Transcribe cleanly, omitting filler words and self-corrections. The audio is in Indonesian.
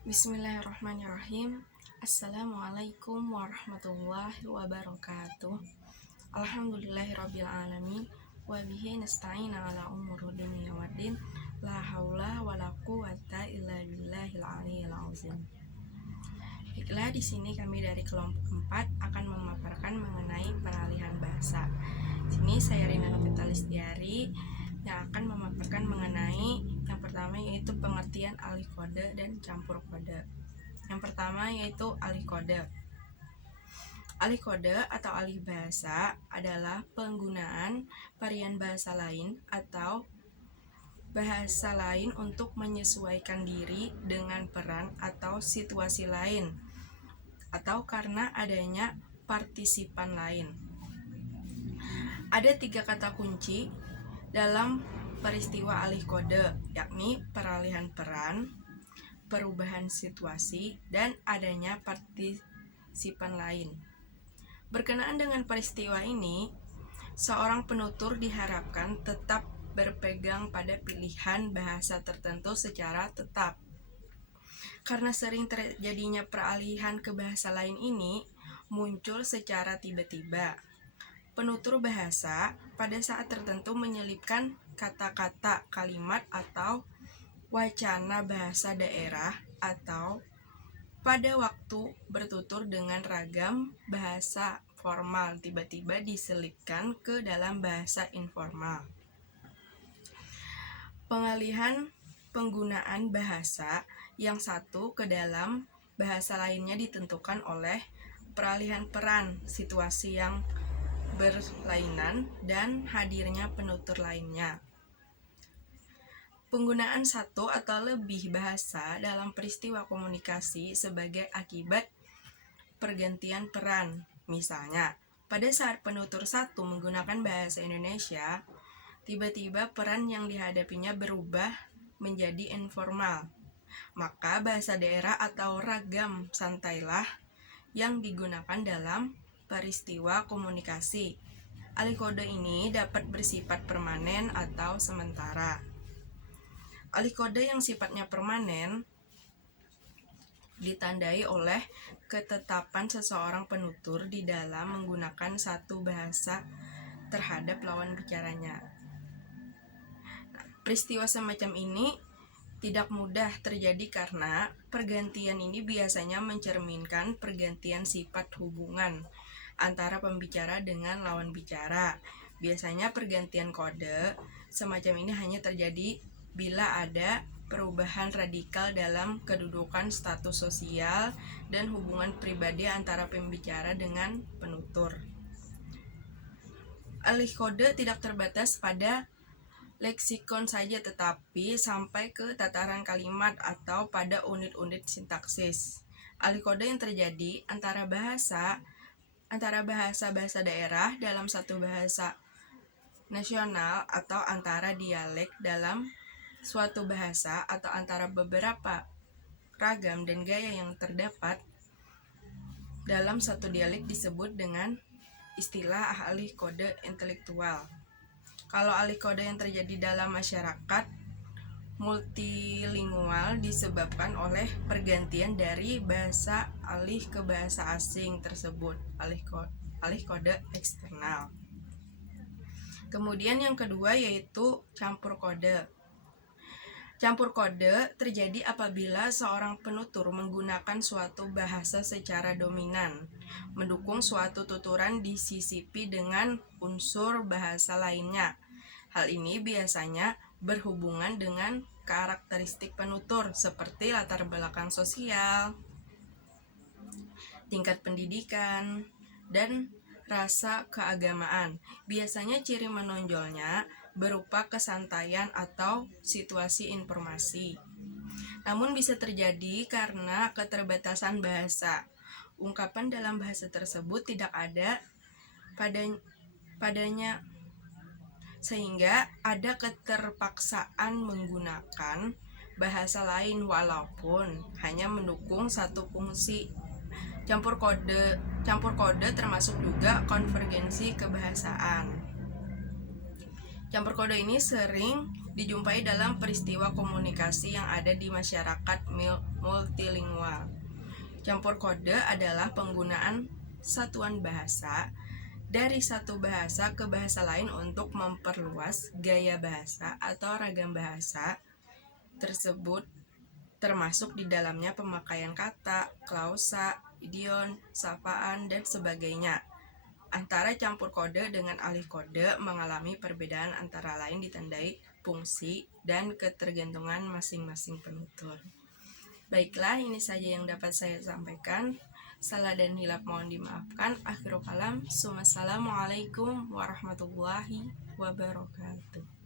Bismillahirrahmanirrahim. Assalamualaikum warahmatullahi wabarakatuh. Alhamdulillahirrabbilalamin. Wabihi nasta'ina ala umuri dunya waddin. La haula wala quwata illa billahil aliyyil azim. Baiklah, di sini kami dari kelompok 4 akan memaparkan mengenai peralihan bahasa. Di sini saya Rina Novita Listiari yang akan memaparkan mengenai yang pertama yaitu pengertian alih kode dan campur kode. Yang pertama yaitu alih kode. Alih kode atau alih bahasa adalah penggunaan varian bahasa lain atau bahasa lain untuk menyesuaikan diri dengan peran atau situasi lain atau karena adanya partisipan lain. Ada 3 kata kunci dalam peristiwa alih kode, yakni peralihan peran, perubahan situasi, dan adanya partisipan lain. Berkenaan dengan peristiwa ini, seorang penutur diharapkan tetap berpegang pada pilihan bahasa tertentu secara tetap. Karena sering terjadinya peralihan ke bahasa lain ini muncul secara tiba-tiba. Penutur bahasa pada saat tertentu menyelipkan kata-kata, kalimat, atau wacana bahasa daerah atau pada waktu bertutur dengan ragam bahasa formal tiba-tiba diselipkan ke dalam bahasa informal. Pengalihan penggunaan bahasa yang satu ke dalam bahasa lainnya ditentukan oleh peralihan peran, situasi yang berlainan, dan hadirnya penutur lainnya. Penggunaan satu atau lebih bahasa dalam peristiwa komunikasi sebagai akibat pergantian peran. Misalnya, pada saat penutur satu menggunakan bahasa Indonesia, tiba-tiba peran yang dihadapinya berubah menjadi informal. Maka bahasa daerah atau ragam santailah yang digunakan dalam peristiwa komunikasi. Alih kode ini dapat bersifat permanen atau sementara. Alih kode yang sifatnya permanen ditandai oleh ketetapan seseorang penutur di dalam menggunakan satu bahasa terhadap lawan bicaranya. Peristiwa semacam ini tidak mudah terjadi karena pergantian ini biasanya mencerminkan pergantian sifat hubungan antara pembicara dengan lawan bicara. Biasanya pergantian kode semacam ini hanya terjadi bila ada perubahan radikal dalam kedudukan status sosial dan hubungan pribadi antara pembicara dengan penutur. Alih kode tidak terbatas pada leksikon saja, tetapi sampai ke tataran kalimat atau pada unit-unit sintaksis. Alih kode yang terjadi antara bahasa-bahasa daerah dalam satu bahasa nasional atau antara dialek dalam suatu bahasa atau antara beberapa ragam dan gaya yang terdapat dalam satu dialek disebut dengan istilah alih kode intelektual. Kalau alih kode yang terjadi dalam masyarakat multilingual disebabkan oleh pergantian dari bahasa alih ke bahasa asing tersebut, alih kode eksternal. Kemudian yang kedua yaitu campur kode. Campur kode terjadi apabila seorang penutur menggunakan suatu bahasa secara dominan, mendukung suatu tuturan disisipi dengan unsur bahasa lainnya. Hal ini biasanya berhubungan dengan karakteristik penutur seperti latar belakang sosial, tingkat pendidikan, dan rasa keagamaan. Biasanya ciri menonjolnya berupa kesantaian atau situasi informasi. Namun bisa terjadi karena keterbatasan bahasa. Ungkapan dalam bahasa tersebut tidak ada padanya sehingga ada keterpaksaan menggunakan bahasa lain walaupun hanya mendukung satu fungsi. Campur kode termasuk juga konvergensi kebahasaan. Campur kode ini sering dijumpai dalam peristiwa komunikasi yang ada di masyarakat multilingual. Campur kode adalah penggunaan satuan bahasa dari satu bahasa ke bahasa lain untuk memperluas gaya bahasa atau ragam bahasa tersebut, termasuk di dalamnya pemakaian kata, klausa, idiom, sapaan, dan sebagainya. Antara campur kode dengan alih kode mengalami perbedaan antara lain ditandai fungsi dan ketergantungan masing-masing penutur. Baiklah, ini saja yang dapat saya sampaikan. Salah dan hilaf mohon dimaafkan. Akhirul kalam. Wassalamualaikum warahmatullahi wabarakatuh.